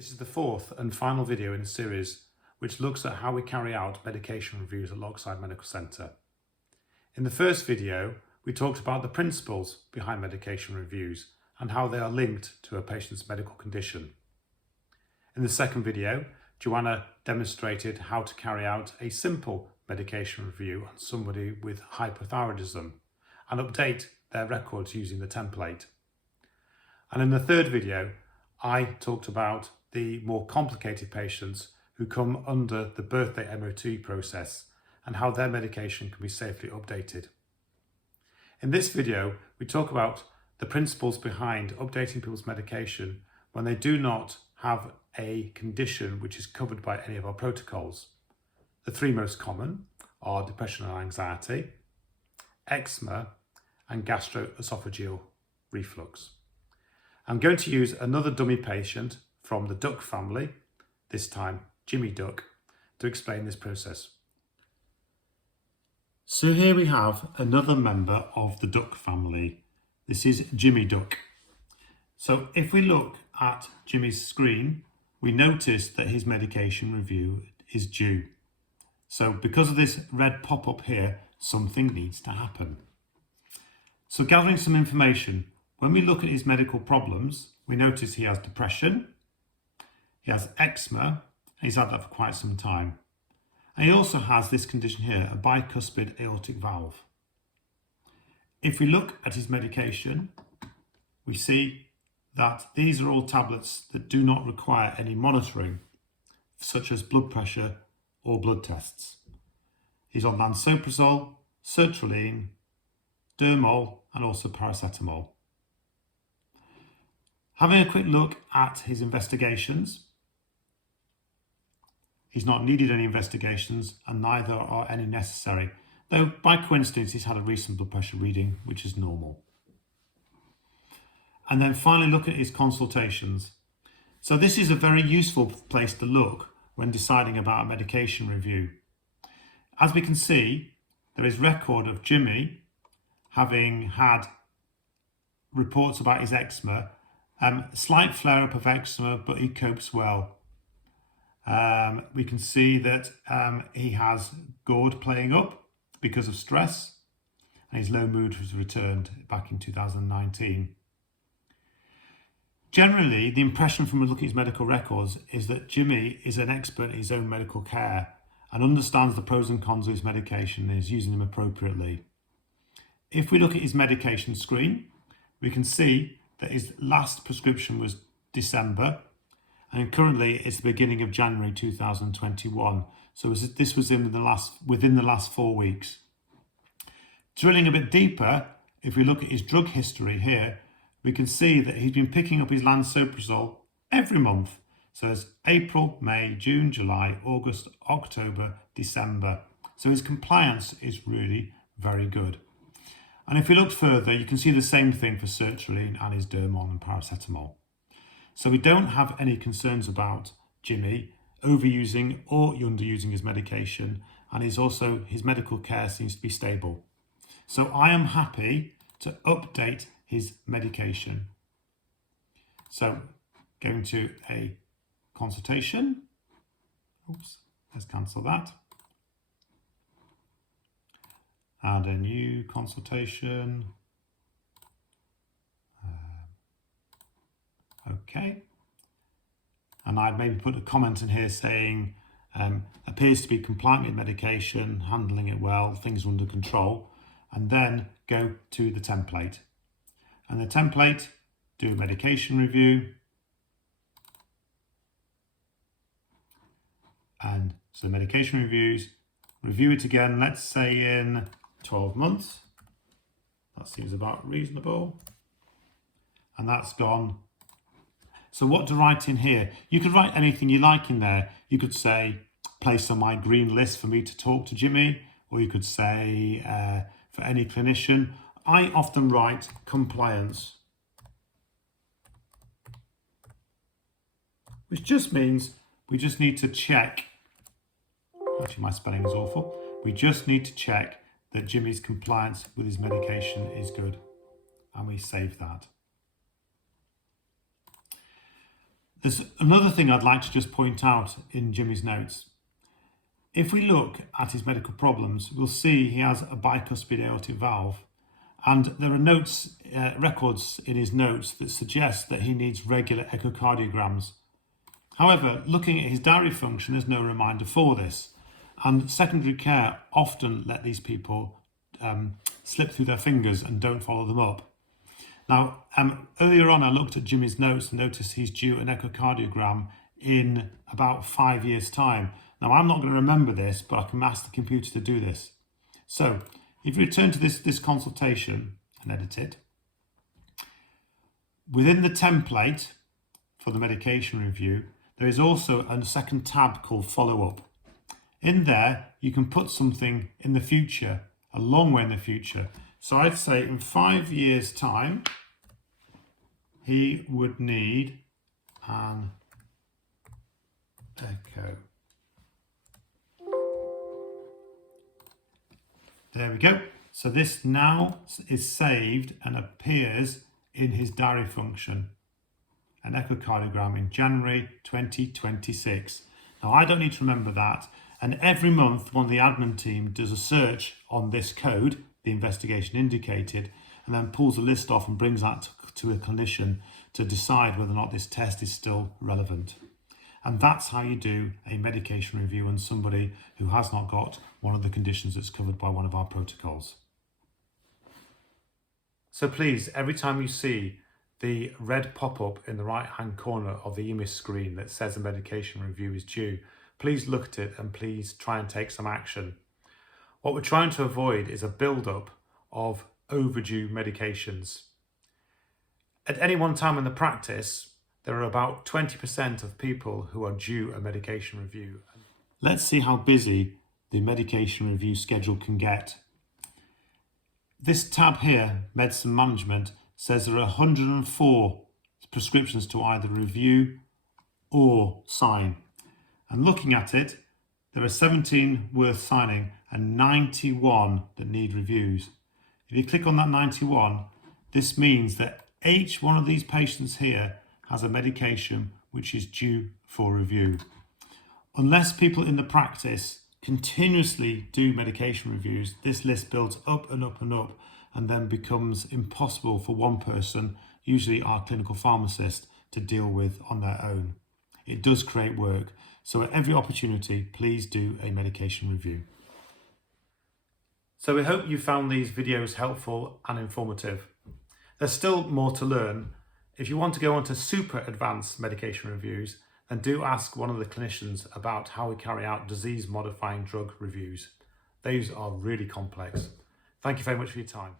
This is the fourth and final video in a series which looks at how we carry out medication reviews at Lockside Medical Centre. In the first video, we talked about the principles behind medication reviews and how they are linked to a patient's medical condition. In the second video, Joanna demonstrated how to carry out a simple medication review on somebody with hypothyroidism and update their records using the template. And in the third video, I talked about the more complicated patients who come under the birthday MOT process and how their medication can be safely updated. In this video, we talk about the principles behind updating people's medication when they do not have a condition which is covered by any of our protocols. The three most common are depression and anxiety, eczema, and gastroesophageal reflux. I'm going to use another dummy patient from the duck family, this time Jimmy Duck, to explain this process. So here we have another member of the duck family. This is Jimmy Duck. So if we look at Jimmy's screen, we notice that his medication review is due. So because of this red pop-up here, something needs to happen. So gathering some information, when we look at his medical problems, we notice he has depression, he has eczema, and he's had that for quite some time. And he also has this condition here, a bicuspid aortic valve. If we look at his medication, we see that these are all tablets that do not require any monitoring, such as blood pressure or blood tests. He's on lansoprazole, sertraline, Dermol, and also paracetamol. Having a quick look at his investigations, he's not needed any investigations and neither are any necessary, though by coincidence he's had a recent blood pressure reading, which is normal. And then finally look at his consultations. So this is a very useful place to look when deciding about a medication review. As we can see, there is record of Jimmy having had reports about his eczema, slight flare-up of eczema, but he copes well. We can see that he has GORD playing up because of stress, and his low mood was returned back in 2019. Generally, the impression from looking at his medical records is that Jimmy is an expert in his own medical care and understands the pros and cons of his medication and is using them appropriately. If we look at his medication screen, we can see that his last prescription was December, and currently it's the beginning of January 2021. So this was within the last 4 weeks. Drilling a bit deeper, if we look at his drug history here, we can see that he's been picking up his lansoprazole every month. So it's April, May, June, July, August, October, December. So his compliance is really very good. And if we look further, you can see the same thing for sertraline and his Dermol and paracetamol. So we don't have any concerns about Jimmy overusing or underusing his medication, and his medical care seems to be stable. So I am happy to update his medication. So going to a consultation. Oops, let's cancel that. Add a new consultation. Okay. And I'd maybe put a comment in here saying, appears to be compliant with medication, handling it well, things are under control, and then go to the template. And the template, do a medication review. And so the medication reviews, review it again, let's say in 12 months. That seems about reasonable. And that's gone. So what to write in here? You could write anything you like in there. You could say, place on my green list for me to talk to Jimmy, or you could say, for any clinician. I often write compliance, which just means we just need to check. Actually, my spelling is awful. We just need to check that Jimmy's compliance with his medication is good, and we save that. There's another thing I'd like to just point out in Jimmy's notes. If we look at his medical problems, we'll see he has a bicuspid aortic valve, and there are records in his notes that suggest that he needs regular echocardiograms. However, looking at his diary function, there's no reminder for this, and secondary care often let these people slip through their fingers and don't follow them up. Now, earlier on I looked at Jimmy's notes and noticed he's due an echocardiogram in about 5 years' time. Now, I'm not going to remember this, but I can ask the computer to do this. So, if you return to this consultation and edit it, within the template for the medication review, there is also a second tab called follow-up. In there, you can put something in the future, a long way in the future. So I'd say in 5 years' time, he would need an echo. There we go. So this now is saved and appears in his diary function. An echocardiogram in January 2026. Now I don't need to remember that. And every month, one of the admin team does a search on this code, the investigation indicated, and then pulls a list off and brings that to a clinician to decide whether or not this test is still relevant. And that's how you do a medication review on somebody who has not got one of the conditions that's covered by one of our protocols. So please, every time you see the red pop-up in the right-hand corner of the EMIS screen that says a medication review is due, please look at it and please try and take some action. What we're trying to avoid is a build-up of overdue medications. At any one time in the practice, there are about 20% of people who are due a medication review. Let's see how busy the medication review schedule can get. This tab here, Medicine Management, says there are 104 prescriptions to either review or sign. And looking at it, there are 17 worth signing and 91 that need reviews. If you click on that 91, this means that each one of these patients here has a medication which is due for review. Unless people in the practice continuously do medication reviews, this list builds up and up and up and then becomes impossible for one person, usually our clinical pharmacist, to deal with on their own. It does create work, so at every opportunity, please do a medication review. So we hope you found these videos helpful and informative. There's still more to learn. If you want to go on to super advanced medication reviews, then do ask one of the clinicians about how we carry out disease-modifying drug reviews. Those are really complex. Thank you very much for your time.